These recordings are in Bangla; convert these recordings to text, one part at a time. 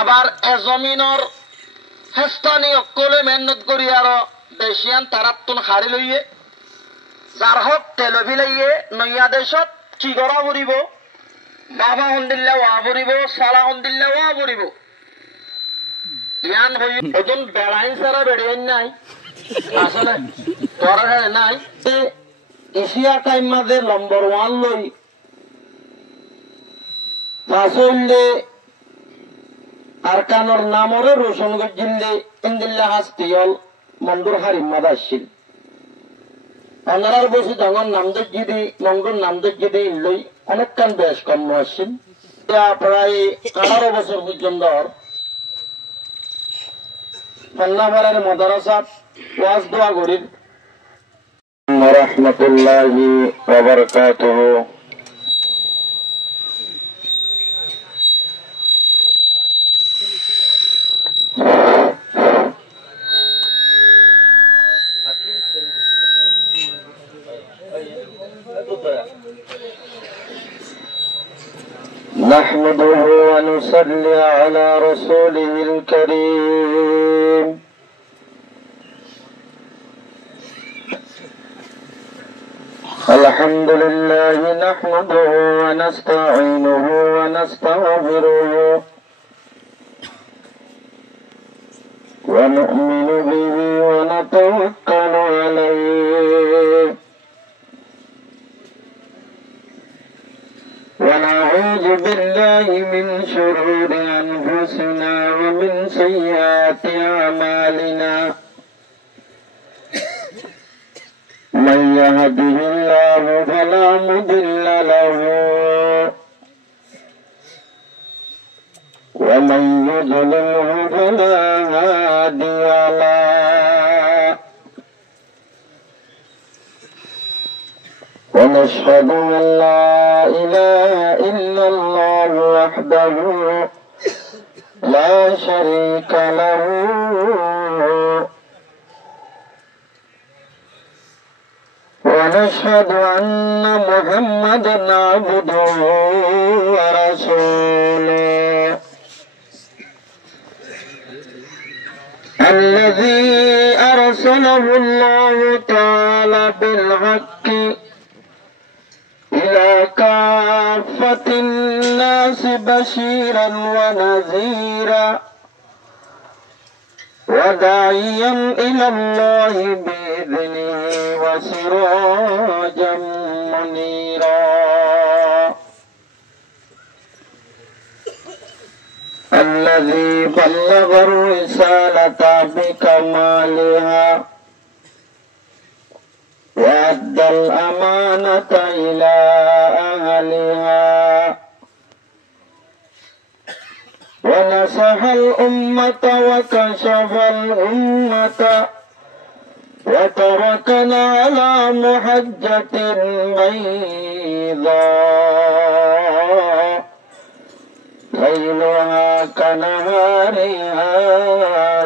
আবার এ জমিনর হেস্তানি অকলে মেহনত করি আর দেশিয়ান তারাতুন হারি লইয়ে যার হক তেলভিলাইয়ে নইয়া দেশত কি করা ফুরিব বাবা হন্দিল্লা ওয়া ফুরিব সালা হন্দিল্লা ওয়া ফুরিব ইয়ান হই ওজন বেড়াই সারা বেড়ে নাই আসলে তোরা নাই এশিয়া টাইম মাঝে নম্বর 1 লই আসলে আরকানোর নামরে রোশন গজিল্লে ইন্দিল্লা হাস্তিয়ল মন্ডুর হারিম মাদাসিল অনারার বসে যখন নামদজ্জিদি মন্ডুর নামদজ্জিদি লই অনেকক্ষণ বেশ কম আসছেন প্রায় 18 বছর পর্যন্ত পান্নাপাড়ার মাদ্রাসাত ওয়াজ দোয়া করির রাহমাতুল্লাহি ওয়া বারাকাতুহু نحمده ونصلي على رسوله الكريم الحمد لله نحمده ونستعينه ونستغفره ونؤمن به ونتوكل عليه ونعوذ بالله من شرور أنفسنا ومن سيئات أعمالنا من يهده الله فلا مضل له ومن يضلله فلا هادي له ونشهد أن لا إله إلا الله وحده لا شريك له ونشهد أن محمدا عبده ورسوله الذي أرسله الله تعالى بالحق إلى كافة الناس بشيرا ونذيرا وداعيا إلى الله بإذنه وسراجا منيرا الذي بلغ الرسالة بكمالها وأدى الأمانة إلى أهلها ونصح الأمة وكشف الأمة وتركنا على محجة بيضاء ليلها كنهارها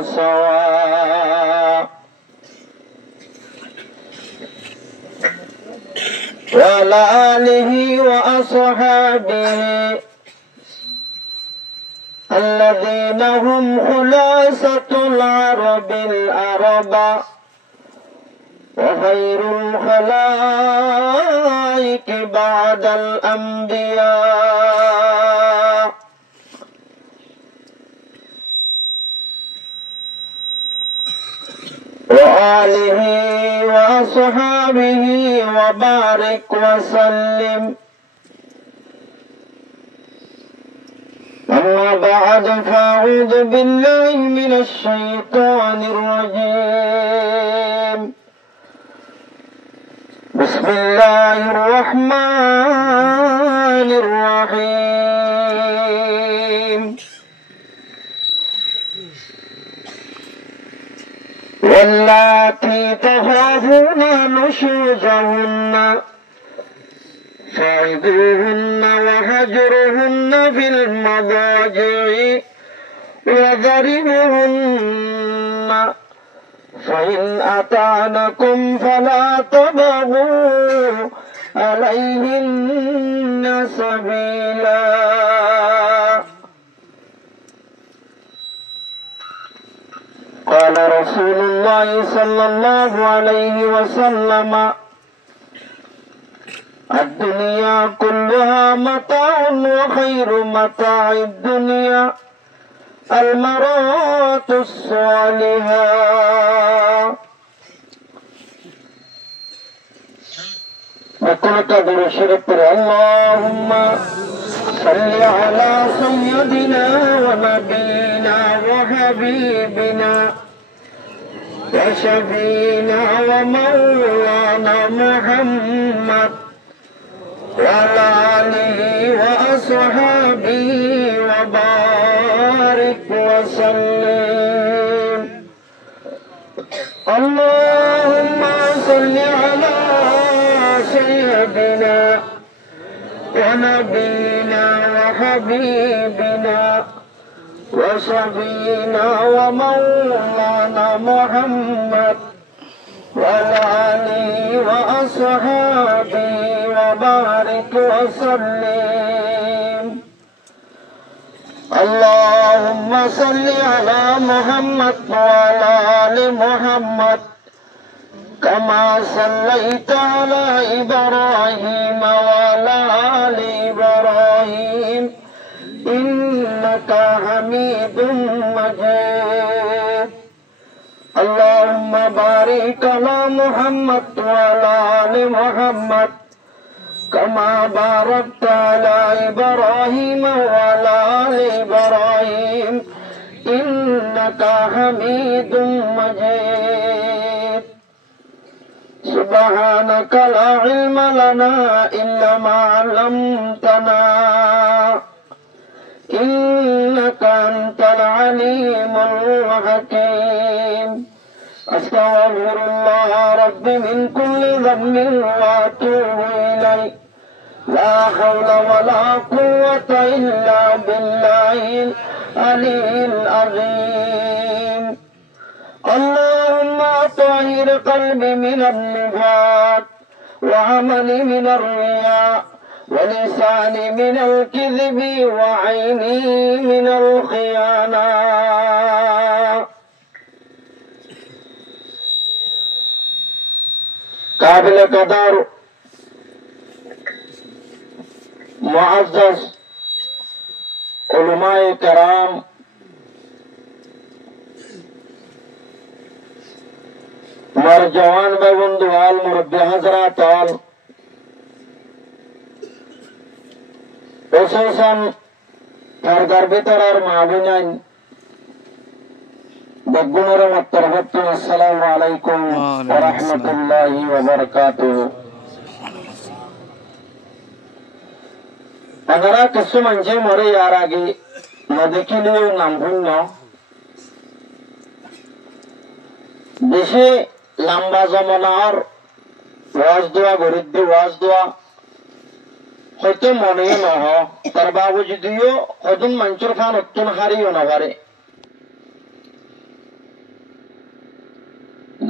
سواء وعلى آله وأصحابه الذين هم خلاصة العرب العرب وخير الخلائق بعد الأنبياء وآله وأصحابه وبارك وسلم أما بعد فأعوذ بالله من الشيطان الرجيم بسم الله الرحمن الرحيم واللاتي تخافون نشوزهن فعظوهن وهجرهن في المضاجع وضربوهن فإن أطعنكم فلا تبغوا عليهن سبيلا قال رسول الله صلى الله عليه وسلم الدنيا كلها متاع وخير متاع الدنيا المرأة الصالحة. وقلت برشرة اللهم صل على سيدنا ونبينا وحبيبنا وشفينا ومولانا محمد وعلى آله وأصحابه وبارك وسلم. اللهم صل على سيدنا ونبينا وحبيبنا وشفينا ومولانا محمد وعلى آله وأصحابه وبارك وسلم. اللهم صل على محمد وعلى آل محمد كما صليت على إبراهيم وعلى آل إبراهيم إنك حميد مجيد. اللهم بارك على محمد وعلى آل محمد كما باركت على إبراهيم وعلى آل إبراهيم إنك حميد مجيد. سبحانك لا علم لنا إلا ما علمتنا إنك أنت العليم الحكيم. أستغفر الله ربي من كل ذنب وأتوب إليه. لا حول ولا قوة إلا بالله العلي العظيم. اللهم طهر قلبي من النفاق وعملي من الرياء ولساني من الكذب وعيني من الخيانة. قابل قدر معزز علماء کرام مر جوان بھائی بندو آل مربی حضرات آل خصوصاً پردر بیترار معبینین بگنور مطربتن السلام علیکم ورحمت اللہ وبرکاتہ. اگرہ کسو منچے مرے یاراگی مدکی لیو نامبھنو দেশে লম্বা জমানার ওয়াজ দোয়া গরিব দিয়ে ওয়াজ দোয়া হয়তো মনে নহ তার বাবু যদিও হদুন মঞ্চুর খান অত্যন হারিও না পারে।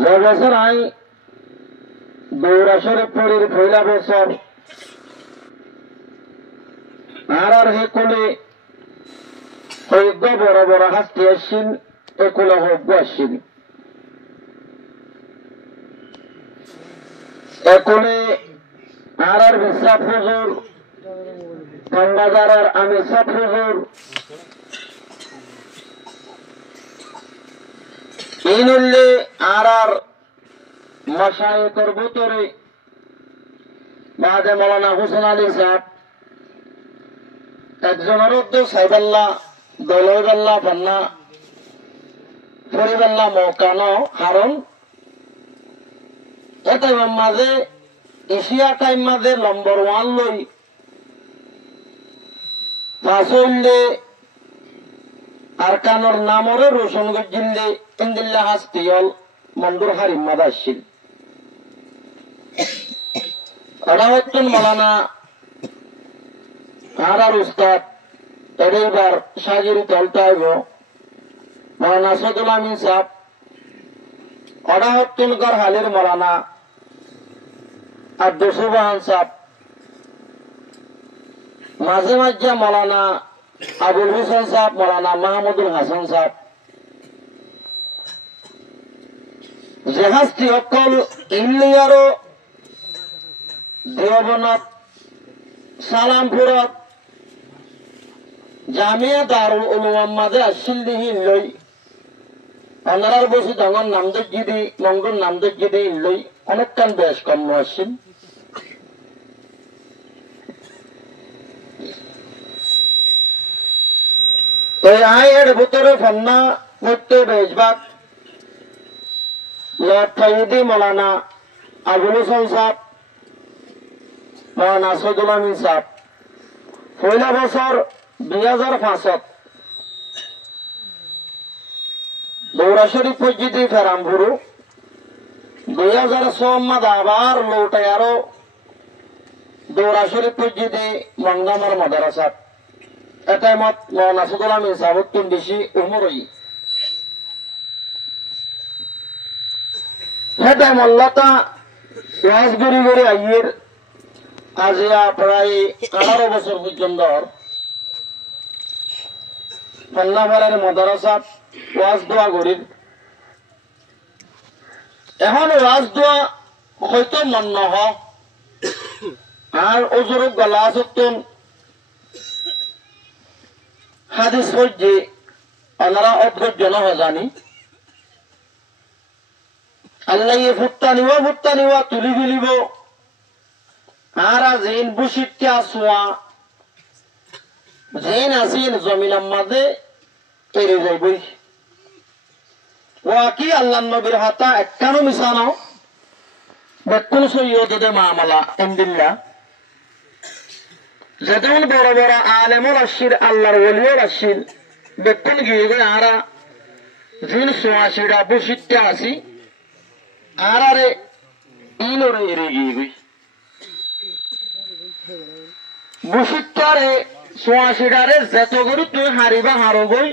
যে বছর আই দৌড়াসরে পরের পয়লা বছর আর হে কোলে হইগ বড় বড় হাসতে আসছেন একুলে হজ্ঞ আসছেন একুলে আর বিশ্বাস হুজুর বাজারের আমি সব হুজুর ইনুল্লে আর মশায়েখের ভিতরে বাদে মৌলানা হোসেন আলী সাহেব একজনের উদ্যোগ সাইবাল্লাহ দৌলতাল্লাহ পান্না ফরিবাল্লাহ মৌকানো কারণ এটাই মাঝে এশিয়া টাইম মাঝে নম্বর 1 লই পাঁচলে আর কানোর নামরে রোশনগঞ্জ জিল্লে ইন্দিল্লা হাসপিয়ল মন্ডুর হারিম মাদাসিল আড়াওয়াতুন মালানা আর উস্তাদ এবার সাজিরি তলতাইব মালানা সদুল আমিন সাহেব আড়াওয়াতুন গর হালের মালানা আব্দুল সুবহান সাহেব মাঝে মাঝে মৌলানা আবুল হোসেন সাহেব মৌলানা মাহমুদুল হাসান সাহেব জেহাজটি অকল ইন্দিয়ারও দেওবনত সালামপুরত জামিয়া দারুল উলুম মাঝে আসছিল দিহি লই অনারার বসে তখন নামদের যদি মঙ্গল নামদের যদি লই অনেকক্ষণ বেশ কম আসছিল তো আই এর ভিতরে ফন্না করতে বেশবাগ লর্থদি মৌলানা আবুল হোসেন সাহেব মৌলানা সৈদুল আমিন সাহেব পয়লা বছর 2005 দৌরা শরীফ পর্যন্ত ফেরামপুরু 2006 মাদ আবার লৌটাই আরো দৌরা শরীফ পর্যন্ত মংদামার মাদ্রাসাত এটাই মত মৌলানা সৈদুল আমিন সাহেব তুন বেশি উমরই হেটাই মল্লতা রাজগড়ি গড়ি আইয়ের আজিয়া প্রায় 18 বছর পর্যন্ত পাল্লাবারের মাদ্রাসাত ওয়াজ দোয়া করিল এখন ওয়াজ দোয়া হয়তো মন নহ আর ওজর গলা সত্তন হাদিস হইছে ওনারা অদ্ভুত জন জানি আল্লাহ ফুটতা নিওয়া তুলি ফেলিব আর যেন বুসিতে আসোয়া যেন আসিল জমিনের মাঝে পেরে যাইবই ওয়াকি আল্লাহ নবীর হাতা একখানো মিশানো বেকুল সৈয়দে মামলা এমদিল্লা যেমন বড় বড় আলেমর আসির আল্লাহর ওলিয়র আসিল বেকুল গিয়ে গিয়ে আরা যিন সোয়াশিরা বুসিতে আসি আর আরে ইনরে এরে গিয়ে গই বুসিটারে সোয়াশিডারে যেত গরু তুই হারিবা হারো গই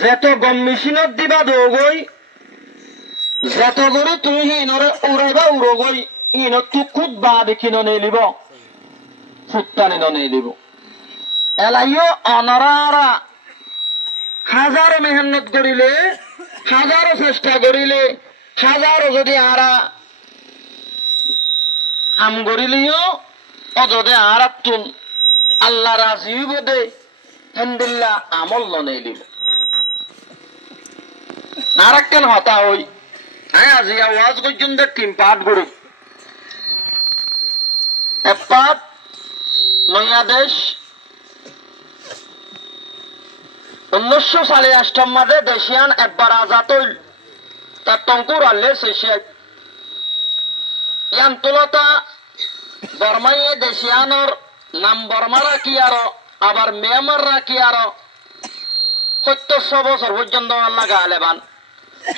যেত গম মেশিনত দিবা দো গই যেত গরু তুই হিনরে উড়াইবা উড়ো গই হিন তুই খুদ বা দেখি নিলিব ফুটতানি নিলিব এলাইও অনরারা হাজারো মেহনত করিলে হাজারো চেষ্টা করিলে হাজারো যদি আরা হাম করিলেও অযদে আরাতুন আল্লাহ রাজি বোধে হেন্দিল্লা আমল নিলিব আর একখান হতা হই আজি আওয়াজ পর্যন্ত টিম পাঠ করি এপাত নয়াদেশ 1948 মাঝে দেশিয়ান একবার আজাদ হইল তার টঙ্কুর আল্লে শেষে ইয়ান তুলতা বর্মাইয়ে দেশিয়ানোর নাম বর্মা রাখি আরো আবার মিয়ানমার রাখি আরো 70 বছর পর্যন্ত আল্লাহ গালেবান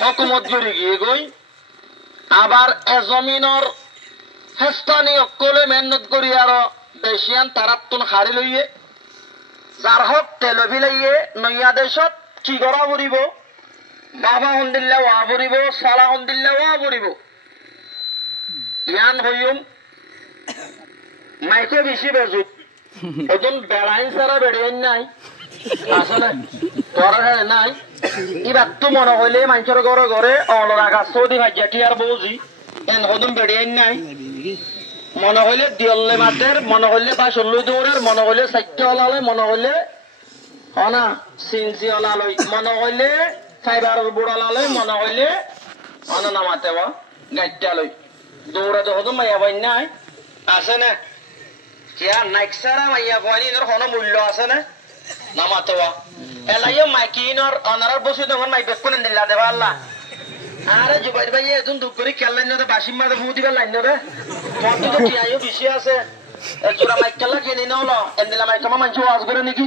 হকুমত গড়ি গিয়ে গই আবার এ জমিনের হেস্তানি অকলে মেহনত করি আরো দেশিয়ান তারাতুন হারি লইয়ে যার হক তেলভি লইয়ে নইয়া দেশত কি করা ফুরিব বাবা হন্দিল্লা ওয়া ফুরিব সালা হন্দিল্লা ওয়া ফুরিব ইয়ান হইম মাইকে বেশি বেজুত ওজন বেড়াইন সারা বেড়াইন নাই আসলে তোরা নাই এবার তো মনে হইলে মানুষের ঘরে ঘরে অলরা গাছ সৌদি ভাজিয়াটি আর বৌজি এন হদম বেড়াইন নাই মনে হইলে দিয়ল্লে মাতের মনে হইলে বা ষোলো দৌড়ের মনে হইলে সাইটে ওলালে মনে হইলে হনা সিনসি ওলালই মনে হইলে ফাইবার বুড় ওলালে মনে হইলে হনা নামাতে বা গাইটা লই দৌড়ে তো হদম মাইয়া বাইন নাই আছে না কিয়া নাইকসারা মাইয়া বাইনি এর কোনো মূল্য আছে না নামাতে বা এলাইও মাইকিনর অনারার বসে তখন মাই বেকুন দিল্লা দেবা আল্লাহ আরে জুবাইর ভাই এতুন দুপ করে খেললেন না বাসিম মাঝে ফুঁ দিবার লাইন রে মত তো কি আইও বেশি আছে জোড়া মাইক খেলা কিনে নাও এন্দিলা মাইক মা মানুষ ওয়াজ করে নাকি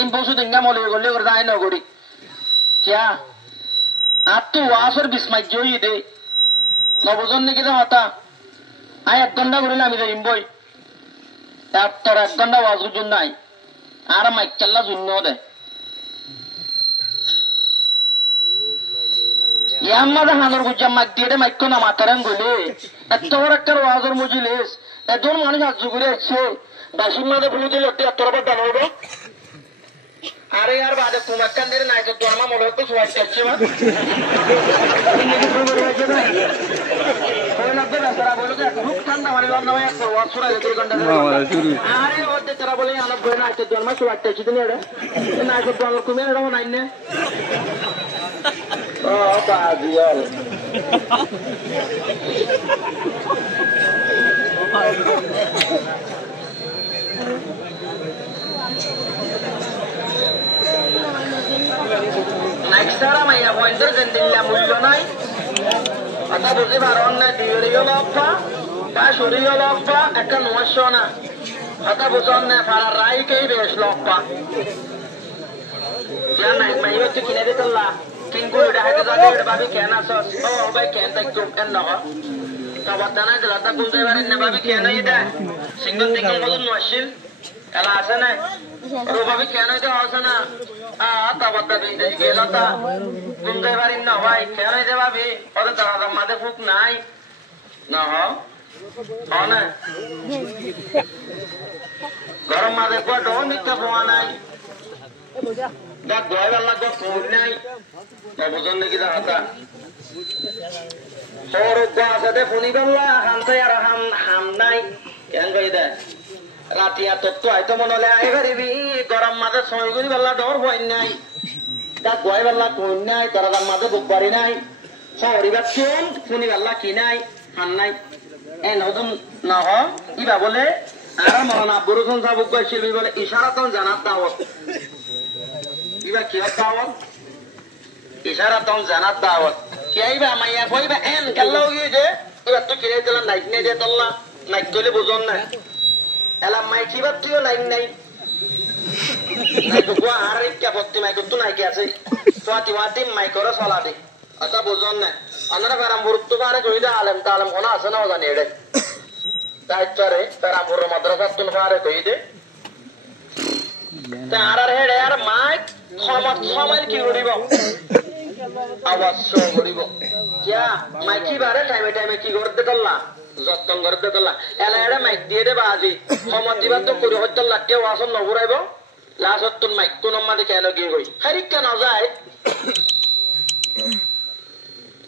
ইন বসু দিঙ্গা মলে গলে করে যায় না করি কিয়া আর তো ওয়াজের বিস্মাই জই দে নবজন নাকি দা হতা আই 1 ঘন্টা করে আমি যাইম বই তার তোর 1 ঘন্টা ওয়াজ জন্য নাই আর মাইক খেলা জন্য দে ইয়াম্মাদা হানর গুজ্জা মাইক দিয়ে মাইক না মাতারান গলে এত বড় একটা ওয়াজের মজলিস এজন মানুষ আজ করে আছে বাসিম মাদে ফুল দিলে তোর আবার দাঁড়াবো আরে আর বাদে কুমাক্কান দের নাই তো তোর মা মনে তো সোয়াই করছে মা ওই লাগবে না তারা বলে যে খুব ঠান্ডা মানে লন্ডা হয়ে আছে ওয়াশ শুরু হয়ে 2 ঘন্টা আরে ওতে তারা বলে আলো বই না তো জন্ম সোয়াই করছে দিন এড়ে না তো তোর কুমে এড়ো নাই নে ও বাজিয়াল নাইসারা মাইয়া পয়েন্টার জেন্দিল্লা মূল্য নাই কথা বুঝতে পারো না ডিওরিও লপ্পা বা সরিও লপ্পা একটা নমস্য না কথা বুঝন না ফারা রাইকেই বেশ লপ্পা নাই মাই হচ্ছে কিনে দিতল্লা কিন্তু এটা হাতে যাবে ভাবি কেন আসস ও ভাই কেন দেখতো কেন নহ তবতা নাই দিলাতা বুঝতে পারেন না ভাবি কেন এটা সিঙ্গল টিঙ্গল মতন নশিল এলা আছে না ও ভাবি কেন এটা আছে না তবতা বিদেশ গেল তা বুঝতে পারেন না ভাই কেন এটা ভাবি ওদের দাদা মাঝে ফুক নাই না না গরম মাঝে কোয়া ডোন মিথ্যা পোয়া নাই দেখ দয় বেলা গো ফোন নাই বুঝন নাকি দাদা সৌর আছে ফোনি বেলা হামতে আর হাম নাই কেন কই দে রাতিয়া তত্ত্ব হয়তো মনে হলে আই পারিবি গরম মাঝে ছয় গুলি বেলা ডর হই নাই দেখ গয় বেলা কোন নাই দরজার মাঝে বুক বাড়ি নাই সরিবার চোন ফোনি বেলা কি নাই হান নাই এ নতুন নহ ইবা বলে আর মরণ আব্বুর সংসার বুক করছিল বলে ইশারাতন জানাত দাওয়াত ইবা কি দাওয়াত ইশারাতন জানাত দাওয়াত কি আইবা মাইয়া কইবা এন কাল্লাও গিয়ে যে এবার তো কিনে দিলা নাইট নে দে তল্লা নাইট কইলে বুঝন না এলা মাই কিবা তুইও নাই নাই নাই তো কোয়া আর কে পত্তি মাই কত নাই কি আছে তোাতি ওয়াতি মাই করে চলা দে আচ্ছা বুঝন না আমরা পেরামপুর তো পারে কইদা আলেম তালেম কোন আছে না জানি এডে তাইতরে পেরামপুর মাদ্রাসা তুন পারে কইদে তা আর হেডে আর মাই ক্ষমত সময় কি করিব অবশ্য করিব কিয়া মাই কি বারে টাইমে টাইমে কি করতে দল্লা যত্ন করতে দল্লা এলা এডে মাইক দিয়ে দে বাজি ক্ষমত দিবা তো করি হইতে লাটে ওয়াসন নবুরাইব লাস্ট তুন মাইক তুন মাদে কেন গিয়ে কই খারিক কেন যায়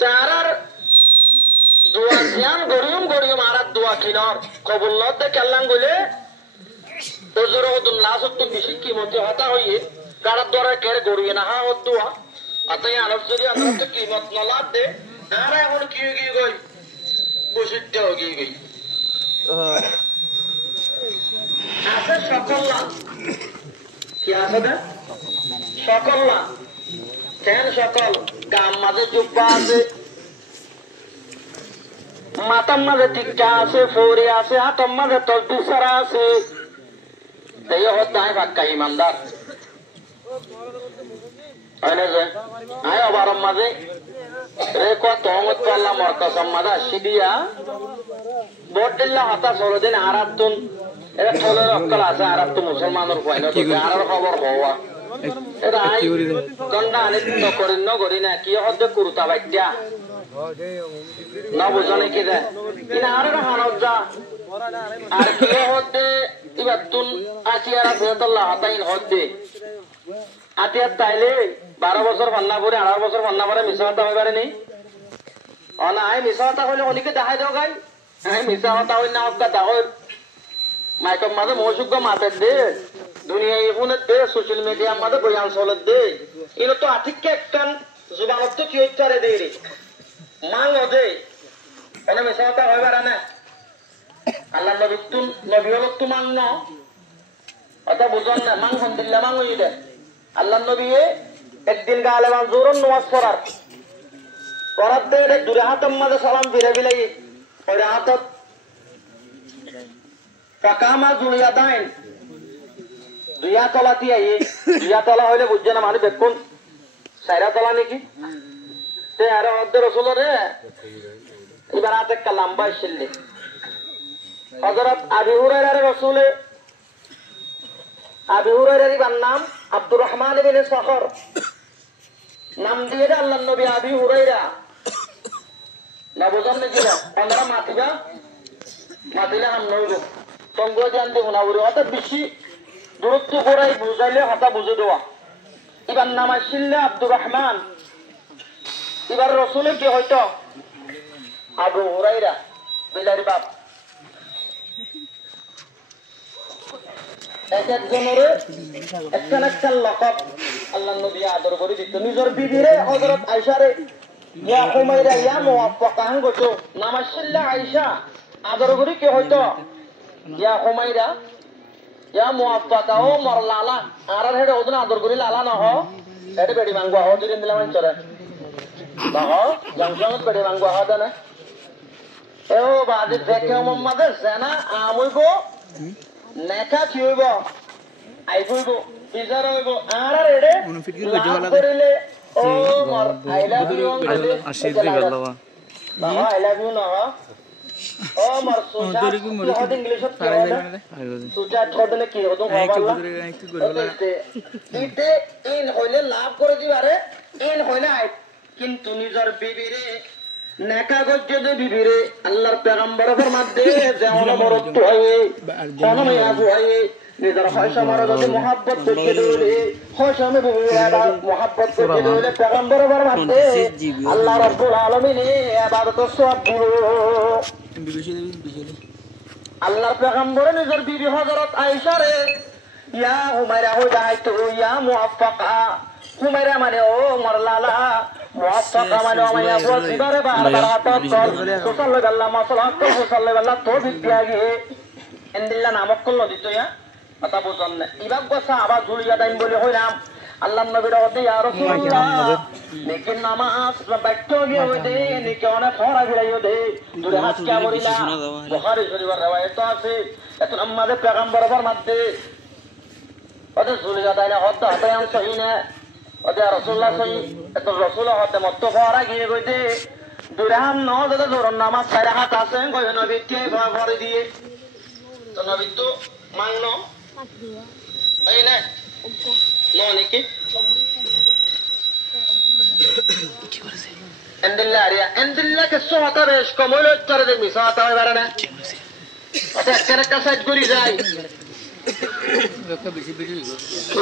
তারার দোয়া ধ্যান গড়িয়ম আর দোয়া কিনর কবুল্লত দে কেল্লাং গলে ওজর হতুন লাস্ট তুন বেশি কিমতে হতা হইয়ে কারার দ্বারা কেড়ে গড়িয়ে না হা হত দোয়া আতাই আরব যদি আমরা তো কিমত নলাদ দে আর এখন কি গিয়ে গই প্রসিদ্ধ গিয়ে গই আছে সকল্লা কি আছে না সকল্লা কেন সকল গাম মাঝে জুব্বা আছে মাতার মাঝে টিকা আছে ফৌরি আছে হাতর মাঝে তসবিহ সারা আছে এই হতায় পাক্কা ইমানদার হয় যে আয় অবারম মাঝে রে কত তহমত পাল্লা মরকসম মাঝে আসি দিয়া ভোট দিল্লা হতা সরদিন আরাতুন এটা ঠলের অক্কল আছে আরাত তো মুসলমানের পয়না আর খবর হওয়া এটা আই কন্ডা আনি তো করিন ন করি না কি হতে কুরুতা বাইদ্যা না বুঝনে কি দে কিনা আর হানত যা আর কি হতে ইবাতুন আচিয়ারা ফেতল্লাহ হাতাইন হতে আতিয়ার তাইলে 12 বছর পান্না পরে 18 বছর পান্না পরে মিশাতা হইবারে নেই অনা আই মিশাতা হইলে অনেকে দেখাই দাও গাই আই মিশাতা হই না হক্কা দাও মাইকম মাঝে মৌসুক মাতের দে দুনিয়া ইফুনের দে সোশ্যাল মিডিয়া মাঝে বয়ান চলের দে ইনো তো আঠিককে একখান জুবানত তো কি হইতারে দে রে মাং দে অনে মিশাতা হইবারে না আল্লাহ নবীতুন নবী হলো তো মাং ন অত বুঝন না মাং হামদুলিল্লাহ মাং হই দে আল্লাহ নবী একদিন গালে মান জোরন নামাজ পড়ার দে দুই হাতের মাঝে সালাম ফিরে বিলাই ওই হাতত কাকামা জুড়িয়া দাইন দুইয়া তলা তিয়াই দুইয়া তলা হইলে বুঝছে না মানে বেকুন সাইরা তলা নাকি তে আর অর্ধের রসুল রে এবার হাতে একটা লম্বা শিল্লি হযরত আবু হুরায়রা রসুলে আবু হুরায়রার নাম আব্দুর রহমান ইবনে সখর নাম দিয়ে আল্লাহর নবী আবু হুরায়রা না বুঝন নাকি না আমরা মাতিলা নাম নইল তঙ্গ জানতে গুণাবুরি অর্থাৎ বেশি দূরত্ব করাই বুঝাইলে হতা বুঝে দেওয়া এবার নাম আসছিল আব্দুর রহমান। এবার রসুলের কি হয়তো আবু হুরাইরা বিলারি বাপ। এক একজনের একখান একখান লকব আল্লাহ নবী আদর করে দিত। নিজের বিবিরে হযরত আয়েশারে ইয়া হুমায়রা ইয়া মুওয়াফফাকা গতো নাম আসছিল আয়েশা আদর করে কি হয়তো ইয়া হুমায়রা ইয়া মুওয়াফফাকা ও মর লালা আর হেডে ওজন আদর করে লালা না হ এটা বেড়ি মাঙ্গো হ দিন দিলাম চরে বাহ জংজংত বেড়ি মাঙ্গো হ না এ ও বাদি দেখে মোহাম্মদ সেনা আমইবো নেকা কি হইব আই হইব বিচার হইব আর এডে লাভ করিলে ও মর আই লাভ ইউ আশিদ দিগাল্লাহ বাবা আই লাভ ইউ না ও মর সুজা তো ইংলিশত কি হয় সুজা থদনে কি হদো বাবা ইতে ইন হইলে লাভ করে দিবারে ইন হইলে আই কিন্তু নিজর বিবিরে নেকা গজ্জে বিবিরে আল্লাহর পয়গম্বর ফরমাতে যেমন মরত হয় কোন মায়া হয় নিজের হয়সা মারা যদি মোহাব্বত করতে দিলে হয়সা মে বিবিরে মোহাব্বত করতে দিলে পয়গম্বর ফরমাতে আল্লাহ রাব্বুল আলামিন ইবাদত সওয়াব দিবে। আল্লাহর পয়গম্বর নিজের বিবি হযরত আয়েশা রে ইয়া হুমায়রা হই দাইতো ইয়া মুআফফাকা হুমায়রা মানে ও মোর লালা মুআফফাকা মানে ও মায়া বল দিবারে বারবার আতত সাল্লাল্লাহু মাসাল্লাহ তো বিদ্যাগে এন্দিল্লা নামক করল দিত ইয়া কথা বুঝন না ইবাক গোসা আবার ঝুলিয়া দাইন বলে হইলাম আল্লাহর নবীর ওতে ইয়া রাসূলুল্লাহ লেকিন নামাজ বাক্য গিয়ে হইতে নিকে অনেক ফরা গিয়ে দে দুরে হাত কে বলিলা বুখারী শরীফের রওয়ায়াত আছে এত আমাদের পয়গম্বর ফরমাতে ওতে ঝুলিয়া দাইনা হদ হাতায়ান সহি না ওতে রাসূলুল্লাহ সহি এত রাসূল হতে মত ফরা গিয়ে কইতে দুরে হাত ন দাদা জোরন নামাজ ছাইরা হাত আছে কই নবী কে ফরা দিয়ে তো নবী তো মানলো এই না নো নাকি কি করেছে এন্দিল্লা আরিয়া এন্দিল্লা কে সোহাতা রেশ কমইলো উত্তর দে মিসাতা হয় বারে না আচ্ছা কেন কা সাইড করি যাই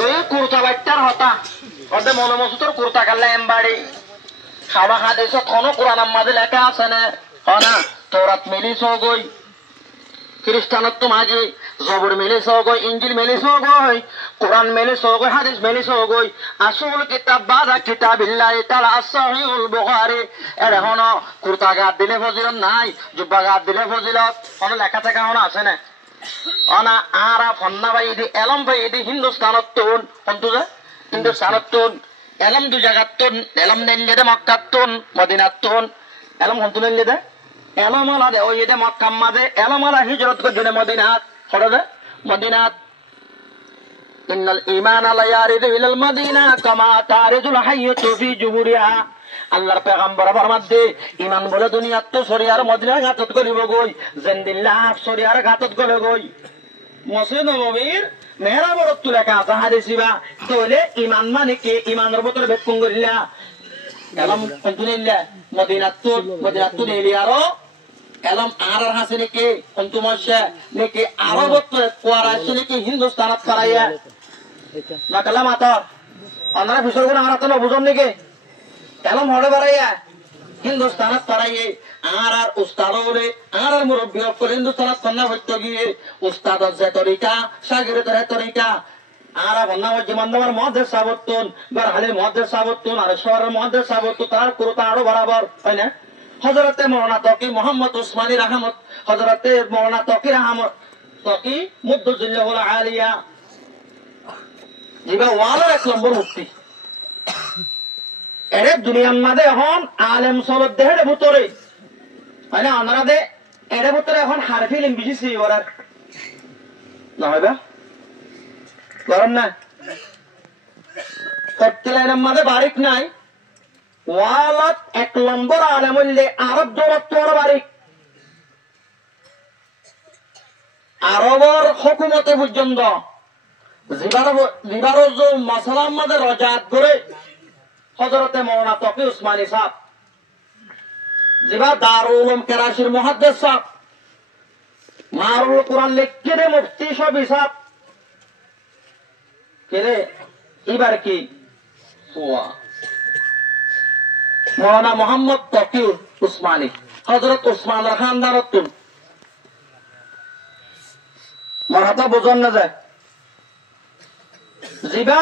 এ কুরতা বাইটার হতা ওদে মনোমসুতর কুরতা কাল্লা এমবাড়ি খাওয়া হাদিস কোন কোরআন আমাদের লেখা আছে না না তওরাত মিলিস গই খ্রিস্টানত্ব মাঝে জবর মিলিস গই ইনজিল মিলিস গই কোরআন মিলিস গই হাদিস মিলিস গই আসল কিতাব বাদা কিতাবিল্লাহ তাআলা সহিহুল বুখারী এর হন কুরতা গাদ দিলে ফজিলত নাই জুব্বা গাদ দিলে ফজিলত কোন লেখা থাকা হন আছে না অনা আরা ফন্না ভাই দি এলম ভাই দি হিন্দুস্তানত্তুন কোনটো যে হিন্দুস্তানত্তুন এলম দু জায়গাতুন এলম নেনলে মক্কাতুন মদিনাতুন এলম কোনটো নেনলে এলম আলা দে ওই দে মক্কা মাঝে এলম আলা হিজরত করে মদিনাত হড়ে দে মদিনাত ইন্নাল ঈমান লা ইয়ারিদু ইলাল মদিনা কামা তারিদুল হাইয়্যতু ফি জুবুরিহা আল্লাহর পয়গম্বর ফরমাতে ঈমান বলে দুনিয়াত তো শরিয়ার মদিনা ঘাতত করিব গই জিন্দিল্লাহ শরিয়ার ঘাতত করে গই মসজিদ নববীর মেহরাবরত লেখা আছে হাদিসিবা তাহলে ঈমান মানে কি ঈমানের ভিতরে বেকুং করিলা এলম কন্তুনিল্লা মদিনাত এলিয়ারো এলম আর হাসিনে কি কন্তুমশা নেকি আরবত কোয়ারাশি নেকি হিন্দুস্তানত করাইয়া না কালাম আতর আমরা বিসর গুণ আর তো বুঝন নাকি এলম হড়ে বাড়াইয়া হিন্দুস্তানত করাইয়ে আর উস্তাদ বলে আর মুরব্বী করে হিন্দুস্তানত কন্যা হইতে গিয়ে উস্তাদ যে তরিকা শাগিরদের তরিকা আর বন্যা জীবনদার মহাদেশ সাবতুন বারহালের মহাদেশ সাবতুন আর শহরের মহাদেশ সাবতুন তার কুরতা আরো বরাবর হয় না হযরতে মাওলানা তকি মোহাম্মদ উসমানী রাহমত হযরতে মাওলানা তকি রাহমত তকি মুদ্দুজিল্লাহুল আলিয়া জিবা ওয়ালা এক নম্বর মুক্তি এরে দুনিয়ার মাঝে এখন আলেম সলত দেহের ভিতরে মানে আমরা দে এর ভিতরে এখন হারফিল বেশি ওরার না হইবা গরম না করতে লাইনের মাঝে বারিক নাই ওয়ালত এক নম্বর আলেম হইলে আরব দৌলত বারিক আরবর হুকুমতে পর্যন্ত জিবারো যে মাসালার মাঝে রজাত করে হযরতে মাওলানা তকি উসমানী সাহেব জিবা দারুল উলুম করাচির মুহাদ্দিস সাহেব মারুল কুরআন লিখে দে মুফতি সব হিসাব কেরে এবার কি মৌলানা মোহাম্মদ তকি উসমানী হযরত উসমানের খানদানতুন মারাতা বোঝন না যায় জিবা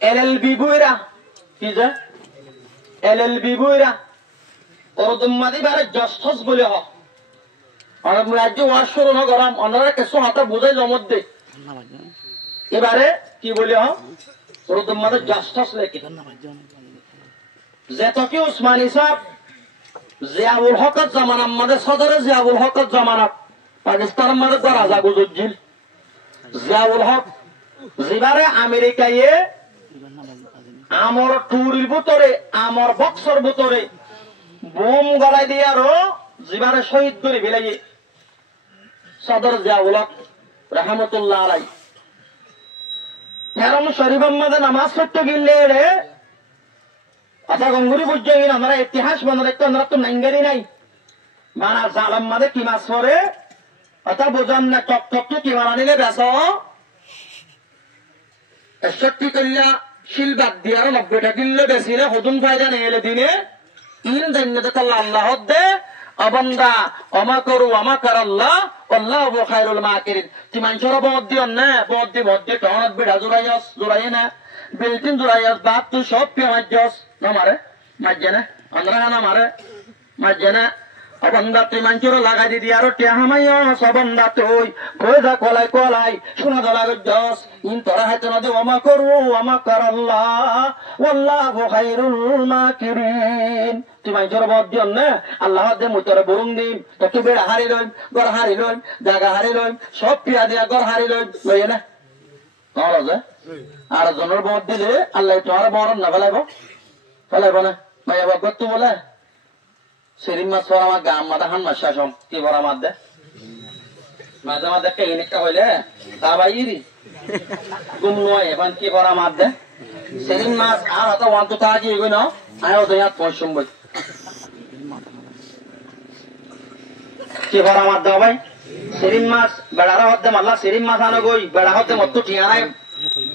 এলএলবি বইরা কি যে এলএলবি বইরা ওরদমাদি বারে জস্তস বলে হ আর রাজ্য ওয়াজ শুরু না গরম অন্যরা কিছু হাতে বুঝাই জমত দে এবারে কি বলে হ ওরদমাদি জস্তস লেকে যে তকি উসমানী সাহেব জিয়াউল হকের জামানার মধ্যে সদরে জিয়াউল হকের জামানাত পাকিস্তানের মধ্যে রাজা গুজুজ্জিল জিয়াউল হক জিবারে আমেরিকায় আমার টুরির ভিতরে আমার বক্সর ভিতরে বোম গলায় দিয়ে আরো জিবারে শহীদ করে ফেলাই সদর জিয়াউল হক রহমতুল্লাহ আলাই হেরম শরীফের মধ্যে নামাজ পড়তে গেলে রে আচ্ছা গঙ্গুরি বুঝছেন আমরা ইতিহাস মনে রাখতে আমরা তো নাইঙ্গারি নাই মানা জালাম মাঝে কি মাছ পরে অথা বোঝান না টপ টপ তো কি মারা নিলে বেস 61 কল্যা শিল বাদ দিয়ে আর 90টা কিনলে বেশিলে হদুন ফায়দা নেই এলে দিনে ইন জান্নাতে তাল্লাহ আল্লাহ দে অবন্দা অমা করু অমা কর আল্লাহ আল্লাহু খায়রুল মাকিরিন তুই মানুষের বদ দিও না বদ দি টনত বিড়া জোড়াই না বিল্ডিং জোড়াইয়াস বাপ তুই সব পে মাজ্জাস না মারে মাজ্জে না আমরা না মারে মাজ্জে না অবন্দা তুই মানুষের লাগাই দিদি আর টিয়া হামাইয়া সবন্দা তুই কয়দা কলাই শোনা দলা গজ্জাস ইন তোরা হাতে না দে ওমা করু ওমা কর আল্লাহ আল্লাহু খায়রুল মাকিরিন তুই মানুষের বদ দিও না আল্লাহ দে মুতরে বরুং দিম তোকে বেড়া হারি লইম গর হারি লইম জায়গা হারি লইম সব পিয়া দিয়া গর হারি লইম লইয়ে না আর জনের বদ দিলে আল্লাহ তোমার বরণ না ফেলাইব না মাইয়া বাবা তো বলে সেরিম মাছ পর আমার গাম মাথা হান মাস শাসম কি ভরা মাছ দে মাঝে মাঝে কেনিকটা হইলে তা বাইরি গুম নয় এখন কি ভরা মাছ দে সেরিম মাছ আর হয়তো ওয়ান তো তা কি গই না আয়ো তো ইয়াত পয়সম বই কি ভরা মাছ দাও ভাই সেরিম মাছ বেড়ারা হতে মাল্লা সেরিম মাছ আনো গই বেড়া হতে মত ঠিয়া নাই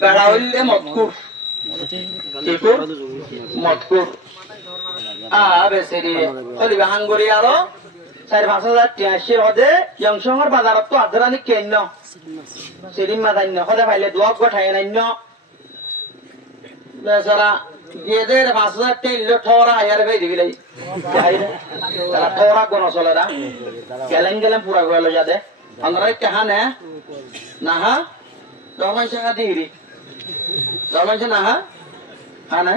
বেড়া হইলে মতকুর মতকুর আবে সেরি চলি হাঙ্গরি আরো 4-5,000 টিয়াশির হদে ইয়ংসংহর বাজারত তো আদরানি কেন সেরিম মাছ আন্য হদে পাইলে দুয়াক গঠাই আন্য বেচারা গেদের 5,000 টেইলো ঠরা আয়ার গাই দিবিলাই তারা ঠরা কোন চলে না গেলেন পুরা গেল যাদে আমরা কাহানে না হা দমাই টাকা দিগরি দমাই না হা হানে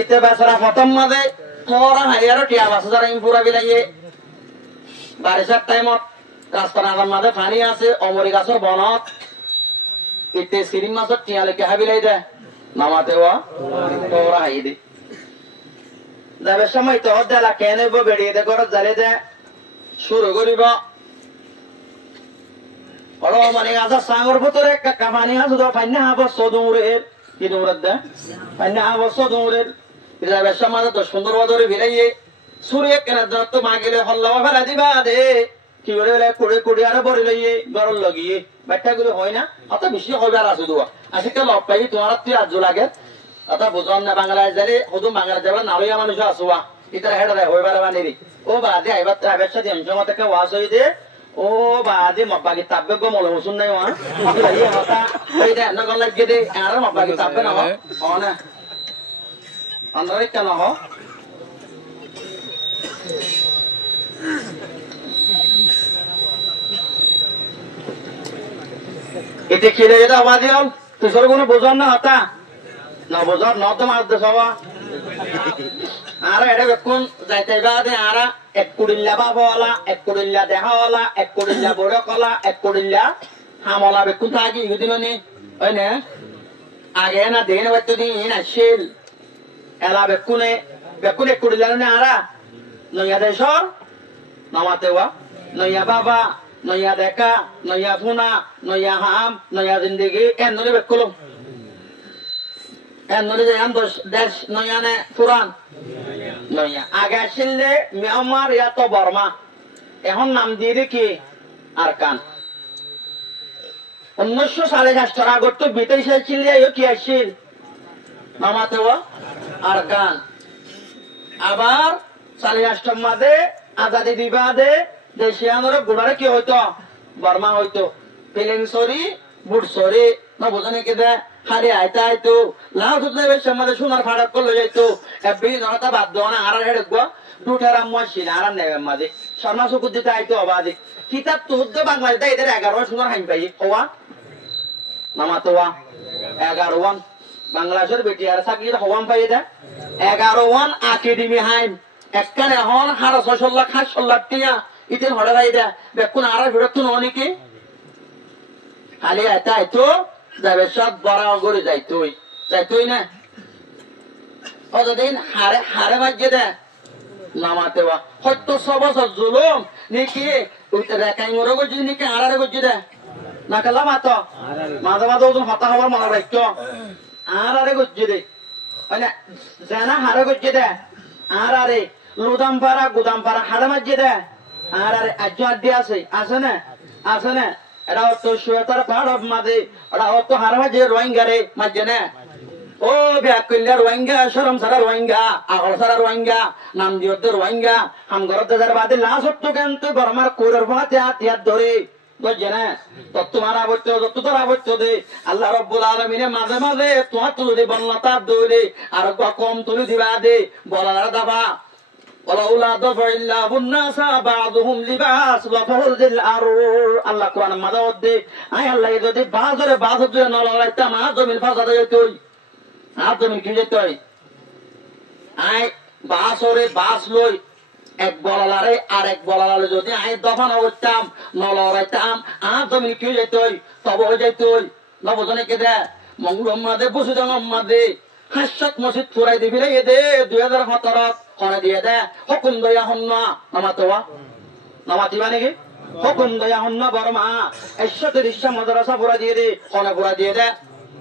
ইতে বেচারা প্রথম মাঝে ঠরা হাইয়ারো টিয়া 5,000 পুরা বিলাইয়ে বারিশার টাইমত রাস্তার আগার মাঝে পানি আছে অমরি গাছের বনত ইতে সিরিম মাছের টিয়া লেকে হাবিলাই দে নামাতে ঠরা হাই দে যাবে সময় তো দেলা কেনে বেড়িয়ে দে ঘর জ্বালে দে শুরু করিব বড় মানে আজা সাগর ভিতরে কাকা পানি আছে তো পানি হাব সদৌরের কি দৌড়াত দে পানি হাব সদৌরের যাবে সময় তো সুন্দর বাদরে ভিড়াইয়ে সূর্য কেন তো মাগিলে হল্লাবা ফেলা দিবা দে কি করে কুড়ি আরো বড় লইয়ে গরল লাগিয়ে বাচ্চা গুলো হয় না অত বেশি হইবার আছে দোয়া আজকে লব পাই তোমার তুই আজ লাগে অত বুঝন না বাংলায় যারে হদু বাংলা যাবে নারীয়া মানুষ আসুয়া ইতার হেডা হইবার বানিরি ও বাদে আইবার ট্রাভেল সাথে অঞ্চল থেকে ওয়াজ হই দে ও বাদে মব্বাগি তাব্বে গো মল হুসুন নাই ওয়া ভাই হতা এই দে না গল লাগে দে আর মব্বাগি তাব্বে না ও না আন্দারে কেন হ এতে খেলে যেটা আওয়াজ দিলাম তুষর কোনো বোঝার না হতা না বোঝার ন তো মার দে সবা আর এটা বেকুন যাইতে বাদে আর 1 কুড়িল্লা বাবলা 1 কুড়িল্লা দেহওয়ালা 1 কুড়িল্লা বড় কলা 1 কুড়িল্লা হামলা বেকুন থাকি ইহুদি মানে ওই না আগে না দেন হয়তো দিন আসিল এলা বেকুনে 1 কুড়িল্লা না আরা নয়া দেশর নামাতে ওয়া নয়া বাবা নয়া দেখা নয়া ফুনা নয়া হাম নয়া জিন্দগি এনরে বেকুলম এনরে যাম দেশ নয়া নে পুরান নয়া আগে আসলে মিয়ানমার ইয়া তো বর্মা এখন নাম দিয়ে কি আরকান 1964 আগত তো বিদেশে চিলিয়াইও কি আসছিল মামাতে আর গান আবার 48 মাদে আজাদি বিবাদে দেশিয়ানোর গোড়ারে কি হইতো বর্মা হইতো ফিলিং সরি বুট সরি না বোঝানে কে দে হারি আইতা আইতো লাউ তো দেবে সমাজে সোনার ফাড়ক করলে যাইতো এবি জনতা বাদ দোনা আর হেড গো দুটার মশিন আর নেবে মাদে শর্মা সুকুর দিতে আইতো অবাদে কিতাব তো উদ্দ বাংলাদেশ দে এদের 11 সোনার হাইন পাই হওয়া মামা তো 11 বাংলাদেশের বেটি আর সাকি হওয়াম পাই দে 11 একাডেমি হাইন একখানে হন 600 লাখ 700 লাখ টিয়া ইতিন হড়ে ভাই দে বেকুন আর ভিড়ত তো ননিকে খালি আইতা আইতো যাবে সব বড় করে যাইতোই না অতদিন হারে হারে মাঝে দে নামাতে হয়তো 6 বছর জুলুম নাকি রেখাই মরে গেছি নাকি আড়ারে গেছি দে না খেলা মাতো মাঝে মাঝে ওজন হতা হবার মনে রাখতো আড়ারে গেছি দে মানে জানা হারে গেছি দে আড়ারে লুদাম পাড়া গুদাম পাড়া হারে মাঝে দে আড়ারে আজ আড্ডি আছে না এটা হতো সোয়েটার পাড়ব মাঝে এটা হতো হারে মাঝে রোহিঙ্গারে মাঝে না ও ব্যাকুল্লা রোহিঙ্গা শরম সারা রোহিঙ্গা আগল সারা রোহিঙ্গা নাম দিয়তে রোহিঙ্গা হামগরত যার বাদে লাশ হতো কিন্তু বর্মার কোরের ভাতে হাতিয়ার ধরে বুঝছে না তত তোমার আবত্য যত তোর আবত্য দে আল্লাহ রব্বুল আলামিনে মাঝে মাঝে তোমার তুলে দে বন্যতার দৌড়ে আর কম তুলে দিবা দে বলার দাবা ওলাউলা দফাইল্লাহু النাসা বাযুহুম লিবাস ওয়াফারজিল আরুর আল্লাহ কোরআন মাদাওদ দে আয় আল্লাহ যদি বাজরে ন লড়াইতাম আজমিল ফাসাদে তুই আজমিল কি যেতই আয় বাস লই এক বলালারে আর এক বলালারে যদি আয় দফা নগরতাম ন লড়াইতাম আজমিল কি যেতই তবে হয়ে যাইতই নবজনে কে দে মঙ্গলম মাদে বসুদম মাদে হাসত মসজিদ ফুরাই দিবি রে দে 2017 খনে দিয়ে দে হুকুম দয়া হন্না নামাতিবা নাকি হুকুম দয়া হন্না বর্মা 130 মাদ্রাসা পুরা দিয়ে দে খনে পুরা দিয়ে দে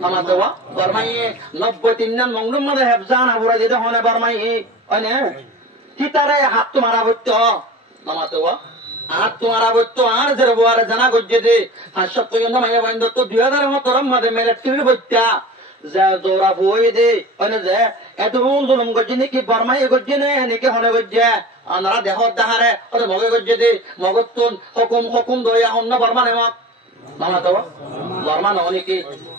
নামাতোয়া বর্মাই 93 নং মংলুম মাদে হেফজান পুরা দিয়ে দে খনে বর্মাই অনে কিতারে হাত তোমার আবত্য নামাতোয়া হাত তোমার আবত্য আর জের বুয়ারে জানা গজ্জে দে হাসত কইন মাইয়া বাইন্দ তো 2017 মাদে মেরিট কির বইতা যা জোরা বই দে অনে যে এত জুলুম গজ্জে নাকি বর্মাই গজ্জে নে নাকি হনে গজ্জে আনারা দেহ দাহারে ওরে মগে গজ্জে দে মগতুন হুকুম দয়া হন্ন বর্মা নেমক নামাতো বর্মা ননিকি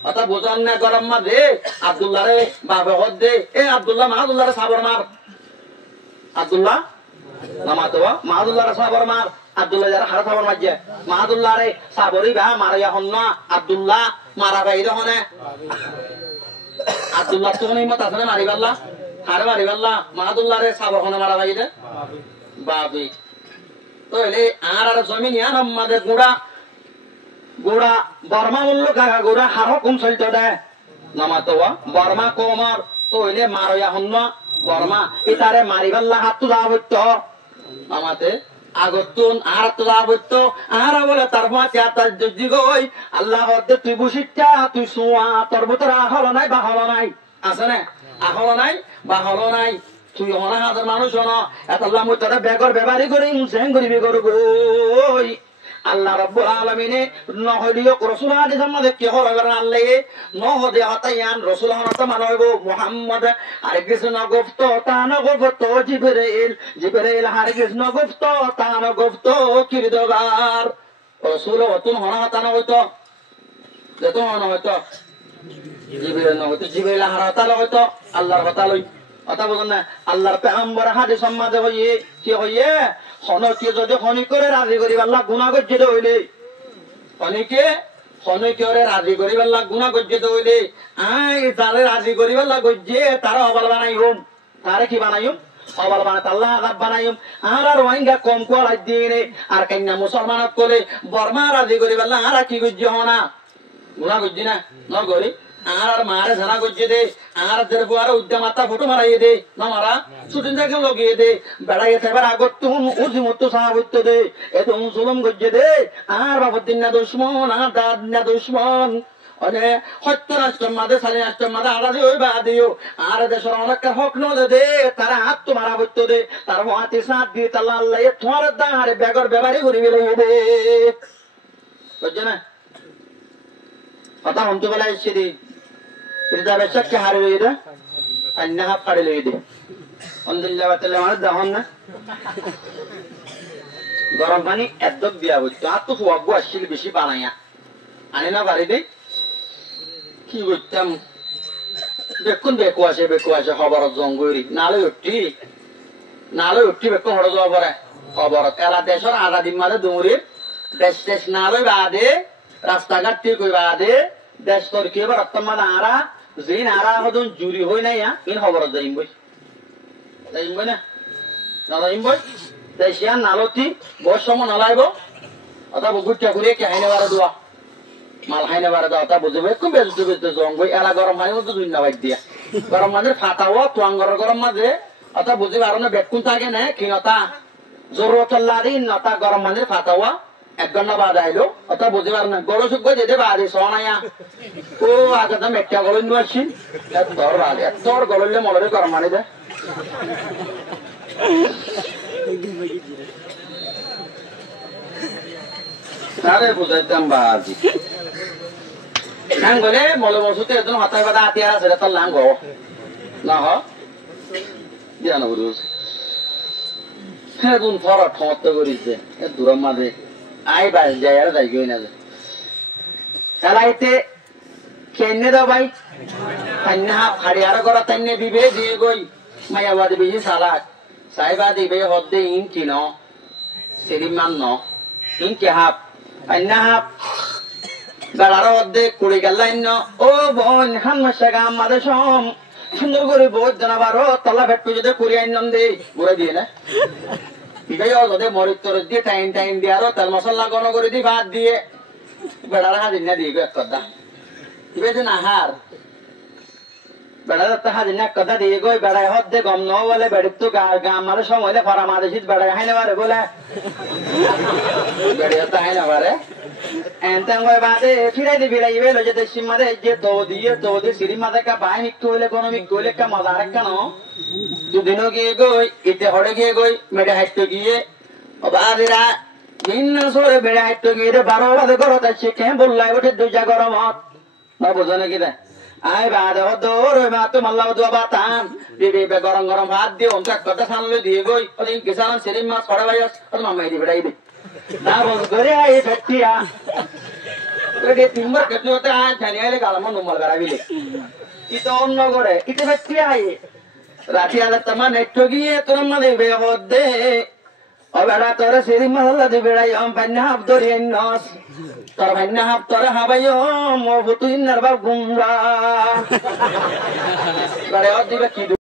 অতা বুঝন না গরম মা দে আব্দুল্লাহ রে বাবে হদ দে এ আব্দুল্লাহ মাহাদুল্লাহ রে সাবর মার আব্দুল্লাহ নামাতো মাহাদুল্লাহ রে সাবর মার আব্দুল্লাহ যারা হারা সাবর মারছে মাহাদুল্লাহ রে সাবরি বা মারিয়া হন্ন আব্দুল্লাহ মারা বাইরে হনে আব্দুল্লাহ তো নেই মত আসলে মারিবাল্লাহ হারে মারিবাল্লাহ মাহাদুল্লাহ রে সাবর হনে মারা বাইরে বাবি তো এলে আর জমিন ইয়ান আমাদের গোড়া বর্মা মূল্য কাকা গোড়া হার হুকুম চলতে দে নামাতো বর্মা কমর তো এলে মারয়া হন্ন বর্মা ইতারে মারিবাল্লাহ হাত তো যাবত্য নামাতে আগতুন আর তো যাবত্য আর বলে তার মাতে তার যদি গই আল্লাহ হদে তুই বুসিটা তুই সুয়া তোর ভিতরে আহল নাই বা হল নাই আছে না আহল নাই বা হল নাই তুই অনা হাজার মানুষ হন এত আল্লাহ মুতারা বেগর ব্যবহারই করে মুসেন করিবি করু গই আল্লাহ রাব্বুল আলামিনে নহলিও রাসূল হাদিস আমাদের কি হরগর আল্লাহ নহদে হতায়ান রাসূল হনতা মানব মুহাম্মদ হারগিজ নগফত তান গফত জিবরাইল হারগিজ নগফত তান গফত কিরদগার রাসূল অতুন হনা হতা না হইতো যেত হনা হইতো জিবরাইল নগত জিবরাইল হারাতা হইতো আল্লাহর কথা লই কথা বুঝুন না আল্লাহর পেগম্বর হাদিস আমাদের হইয়ে কি হইয়ে হনকে যদি হনি করে রাজি করি আল্লাহ গুনাহ করতে হইলে হনকে ওরে রাজি করি আল্লাহ গুনাহ করতে হইলে আই তারে রাজি করি আল্লাহ গজ্জে তারা অবল বানাইম তারে কি বানাইম অবল বানাত আল্লাহ আযাব বানাইম আর রোহিঙ্গা কম কোলাই দিনে আর কন্যা মুসলমানত কোলে বর্মা রাজি করি আল্লাহ আর কি গজ্জে হনা গুনাহ গজ্জে না ন গরি আর মারে জানা গজ্জে দে আর দেরবুয়ার উদ্যমাতা ফটো মারাইয়ে দে না মারা শুটিং দেখে লগিয়ে দে বেড়াইয়ে থাকবার আগত তুম উজিমত সাহাবত্য দে এত জুলুম গজ্জে দে আর বাবুদ্দিন না দুশমন আর দাদ না দুশমন অনে সত্য রাষ্ট্র মাদে সালি রাষ্ট্র মাদে আলাদা ওই বা দিও আর দেশের অনেকের হক ন দে তারা হাত তো মারাবত্য দে তার হাতে সাথ দিয়ে তাল্লা আল্লাহ তোমার দাঁড়ে বেগর ব্যবহারই করিবে দে বুঝছে না কথা হন্তু বেলা এসে দি এটা বেশকে হারে লই দে আন্না হাফ কাড়ে লই দে আলহামদুলিল্লাহ বাতালে মানে দহন না গরম পানি একদম দিয়া হইতো আর তো ফুয়াবু আসছিল বেশি বানাইয়া আনি না বাড়ি দে কি করতাম বেকুন বেকু আসে খবর জঙ্গরি নালে উঠি বেকু হড় যাওয়া পরে খবর এরা দেশের আধা দিন মাঝে দৌড়ির দেশ নালে বাদে রাস্তাঘাট ঠিক হই বাদে দেশ তোর কি এবার মানে আরা যেন আরা হদন জুরি হই নাই ইন খবর যাইম বই না না যাইম বই দেশিয়ান নালতি বয়স সময় নালাইব অথবা বুকুটা ঘুরে কে হাইনে বারে দোয়া মাল হাইনে বারে দাও তা বুঝবে খুব বেজতে জঙ্গই এলা গরম পানি মতো দুই না বাইক দিয়া গরম মাঝে ফাটাও তুয়াঙ্গর গরম মাঝে অথবা বুঝবে আর না বেকুন থাকে না ক্ষীণতা জরুরত দিন নতা গরম মাঝে ফাটাওয়া 1 ঘন্টা বাদ আইলো অথবা বুঝবে আর না গরু শুকবো যেতে বাদে সোনায়া ও আগে তো মেট্টা গরম নিয়ে আসছি এত গরমলে মলরে গরম মানি দেয় আরে বুঝাইতাম বাজি নাং গলে মলে মসুতে একদম হাতায় বাদা আতিয়ার আছে তার লাঙ্গ না হ দিয়া না বুঝুস হ্যাঁ দুন ফরট সমর্থ করিছে দূরম মাঝে আই বাস যায় আর যাই গই না খেলাইতে কেনে দাও ভাই কান্না হাড়িয়ার করা তাইনে দিবে দিয়ে গই মায়াবাদী বেশি সালাক সাইবা দিবে হদ্দে ইন কিন সেরিমান ন ইন কে হাপ কান্না হাপ বেড়ার হদ্দে কুড়ি গেল ও বোন হান মাসা আমাদের সম সুন্দর করে বোধ জানাবারও তলা ভেটকে যদি কুড়ি আইন দে ঘুরে দিয়ে না বিদায় যদি মরিচ তরচ দিয়ে টাইম দিয়ে আরো তেল মশলা গণ করে দি ভাত দিয়ে বেড়ার হাজির না দিয়ে এক কথা বেশি না হার বেড়া হাজির না কথা দিয়ে গই বেড়ায় হদ দে গম ন বলে বেড়ির তো আমার সময় ফরা মাদেশিত বেড়ায় হাই না পারে বলে বেড়িয়ে তো হাই না পারে এনতেন গয় বাদে ফিরাই দি ফিরাই বেলো যে দেশি মাদে যে তো দিয়ে সিঁড়ি মাদে কা বাই মিক্কু হইলে কোনো মিক্কু হইলে কা মজা আরেক কেন দুদিনও গিয়ে গই ইতে হড়ে গিয়ে গই মেডে হাইট গিয়ে বাদিরা ভিন্ন সরে বেড়ে হাইট গিয়ে 12 বাজে ঘর তাই কে বললাই ওঠে দুইটা গরম হত না বোঝো নাকি রে আই বাদে দৌড় মা তো মাল্লা দোয়া বাতান দিদি বে গরম ভাত দিয়ে অন্ত কথা সানলে দিয়ে গই ওদিন কিসান সেরিম মাছ ছড়া বাইস আর মামাই দি বেড়াই দি না বল করে আই ফেটিয়া তোরে তিনবার কেটে হতে আ জানি আইলে গালমন নমল বেড়াবিলে ই তো অন্য করে ইতে ফেটিয়া আই রাতি আলা তমা নেট গিয়ে তোর মানে বে হদে ও বেড়া তোর সেরিম মাল্লা দি বেড়াই আম পান্না হাব ধরি নস তোর ভান্না হাব তোর হাবাইও মো বুতুইন নারবা গুমরা করে দিবে কি